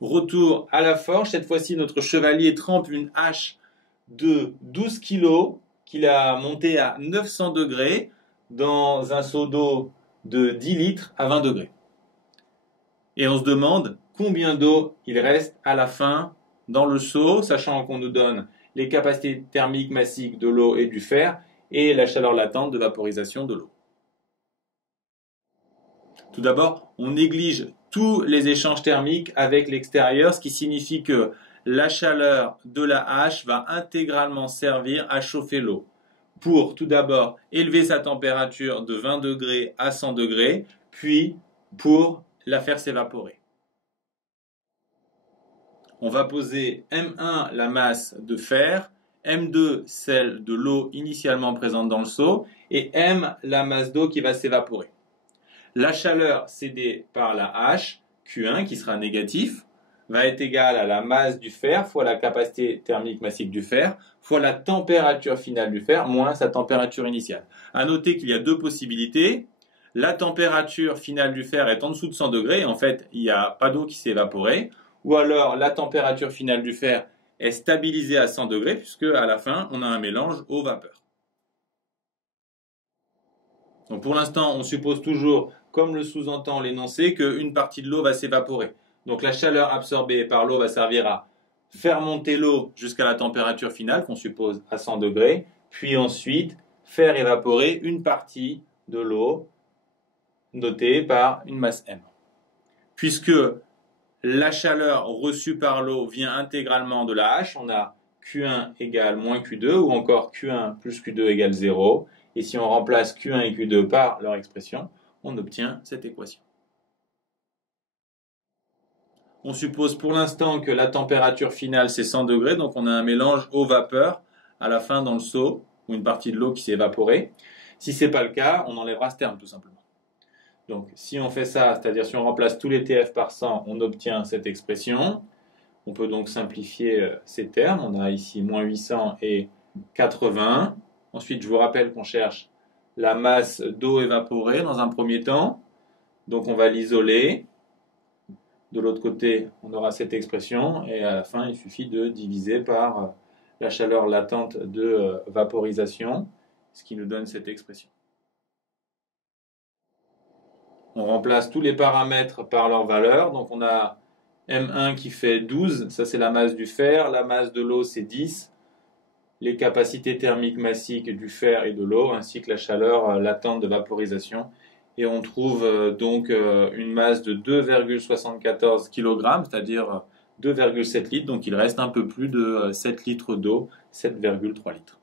Retour à la forge. Cette fois-ci, notre chevalier trempe une hache de 12 kg qu'il a montée à 900 degrés dans un seau d'eau de 10 litres à 20 degrés. Et on se demande combien d'eau il reste à la fin dans le seau, sachant qu'on nous donne les capacités thermiques massiques de l'eau et du fer et la chaleur latente de vaporisation de l'eau. Tout d'abord, on néglige tous les échanges thermiques avec l'extérieur, ce qui signifie que la chaleur de la hache va intégralement servir à chauffer l'eau. Pour tout d'abord élever sa température de 20 degrés à 100 degrés, puis pour la faire s'évaporer. On va poser M1 la masse de fer, M2 celle de l'eau initialement présente dans le seau et M la masse d'eau qui va s'évaporer. La chaleur cédée par la hache, Q1 qui sera négatif, va être égale à la masse du fer fois la capacité thermique massique du fer fois la température finale du fer moins sa température initiale. À noter qu'il y a deux possibilités. La température finale du fer est en dessous de 100 degrés, en fait il n'y a pas d'eau qui s'est évaporée, ou alors la température finale du fer est stabilisée à 100 degrés puisque à la fin on a un mélange eau-vapeur. Donc pour l'instant on suppose toujours, comme le sous-entend l'énoncé, qu'une partie de l'eau va s'évaporer. Donc la chaleur absorbée par l'eau va servir à faire monter l'eau jusqu'à la température finale, qu'on suppose à 100 degrés, puis ensuite faire évaporer une partie de l'eau notée par une masse M. Puisque la chaleur reçue par l'eau vient intégralement de la hache, on a Q1 égale moins Q2 ou encore Q1 plus Q2 égale 0. Et si on remplace Q1 et Q2 par leur expression, on obtient cette équation. On suppose pour l'instant que la température finale c'est 100 degrés, donc on a un mélange eau-vapeur à la fin dans le seau, ou une partie de l'eau qui s'est évaporée. Si ce n'est pas le cas, on enlèvera ce terme tout simplement. Donc si on fait ça, c'est-à-dire si on remplace tous les TF par 100, on obtient cette expression. On peut donc simplifier ces termes. On a ici moins 800 et 80. Ensuite, je vous rappelle qu'on cherche la masse d'eau évaporée dans un premier temps. Donc on va l'isoler. De l'autre côté, on aura cette expression. Et à la fin, il suffit de diviser par la chaleur latente de vaporisation, ce qui nous donne cette expression. On remplace tous les paramètres par leur valeur. Donc on a M1 qui fait 12, ça c'est la masse du fer. La masse de l'eau c'est 10. Les capacités thermiques massiques du fer et de l'eau, ainsi que la chaleur latente de vaporisation. Et on trouve donc une masse de 2,74 kg, c'est-à-dire 2,7 litres. Donc il reste un peu plus de 7 litres d'eau, 7,3 litres.